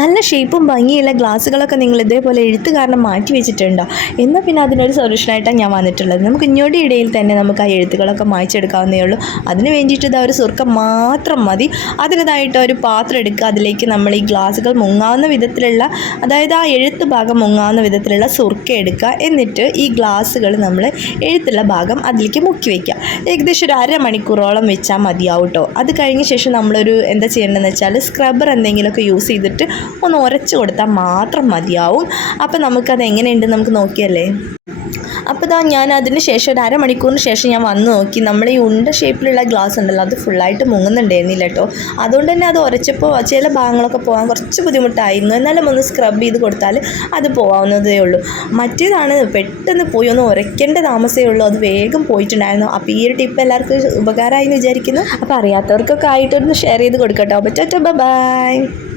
നല്ല ഷേപ്പും ഭംഗിയുള്ള ഗ്ലാസ്സുകളൊക്കെ നിങ്ങൾ ഇതേപോലെ എഴുത്ത് കാരണം മാറ്റി വെച്ചിട്ടുണ്ടോ? എന്നാൽ പിന്നെ അതിനൊരു സൊല്യൂഷനായിട്ടാണ് ഞാൻ വന്നിട്ടുള്ളത്. നമുക്ക് ഇങ്ങോട്ട് ഇടയിൽ തന്നെ നമുക്ക് ആ എഴുത്തുകളൊക്കെ മായ്ച്ചെടുക്കാവുന്നേ ഉള്ളൂ. അതിന് വേണ്ടിയിട്ട് ഇതാ ഒരു സുർക്ക മാത്രം മതി. അതിനതായിട്ട് ഒരു പാത്രം എടുക്കുക. അതിലേക്ക് നമ്മൾ ഈ ഗ്ലാസ്സുകൾ മുങ്ങാവുന്ന വിധത്തിലുള്ള, അതായത് ആ എഴുത്ത് ഭാഗം മുങ്ങാവുന്ന വിധത്തിലുള്ള സുർക്ക എടുക്കുക. എന്നിട്ട് ഈ ഗ്ലാസ്സുകൾ നമ്മൾ എഴുത്തുള്ള ഭാഗം അതിലേക്ക് മുക്കി വയ്ക്കുക. ഏകദേശം ഒരു അരമണിക്കൂറോളം വെച്ചാൽ മതിയാവും കേട്ടോ. അത് കഴിഞ്ഞ ശേഷം നമ്മളൊരു എന്താ ചെയ്യേണ്ടതെന്ന് വെച്ചാൽ സ്ക്രബ്ബർ എന്തെങ്കിലുമൊക്കെ യൂസ് ചെയ്തിട്ട് ഒന്ന് ഉരച്ച് കൊടുത്താൽ മാത്രം മതിയാവും. അപ്പോൾ നമുക്കത് എങ്ങനെയുണ്ടെന്ന് നമുക്ക് നോക്കിയല്ലേ. അപ്പോൾ ഇതാ ഞാൻ അതിന് ശേഷം ഒരു അരമണിക്കൂറിന് ശേഷം ഞാൻ വന്ന് നോക്കി. നമ്മൾ ഈ ഉണ്ട ഷേപ്പിലുള്ള ഗ്ലാസ് ഉണ്ടല്ലോ, അത് ഫുള്ളായിട്ട് മുങ്ങുന്നുണ്ടായിരുന്നില്ല കേട്ടോ. അതുകൊണ്ട് തന്നെ അത് ഉരച്ചപ്പോൾ ചില ഭാഗങ്ങളൊക്കെ പോകാൻ കുറച്ച് ബുദ്ധിമുട്ടായിരുന്നു. എന്നാലും ഒന്ന് സ്ക്രബ് ചെയ്ത് കൊടുത്താൽ അത് പോകാവുന്നതേ ഉള്ളൂ. മറ്റേതാണ് പെട്ടെന്ന് പോയി ഒന്ന് ഉരയ്ക്കേണ്ട താമസമേ ഉള്ളൂ, അത് വേഗം പോയിട്ടുണ്ടായിരുന്നു. അപ്പോൾ ഈ ഒരു ടിപ്പ് എല്ലാവർക്കും ഉപകാരമായി എന്ന് വിചാരിക്കുന്നു. അപ്പോൾ അറിയാത്തവർക്കൊക്കെ ആയിട്ടൊന്ന് ഷെയർ ചെയ്ത് കൊടുക്കട്ടോ. അപ്പോൾ ബൈ.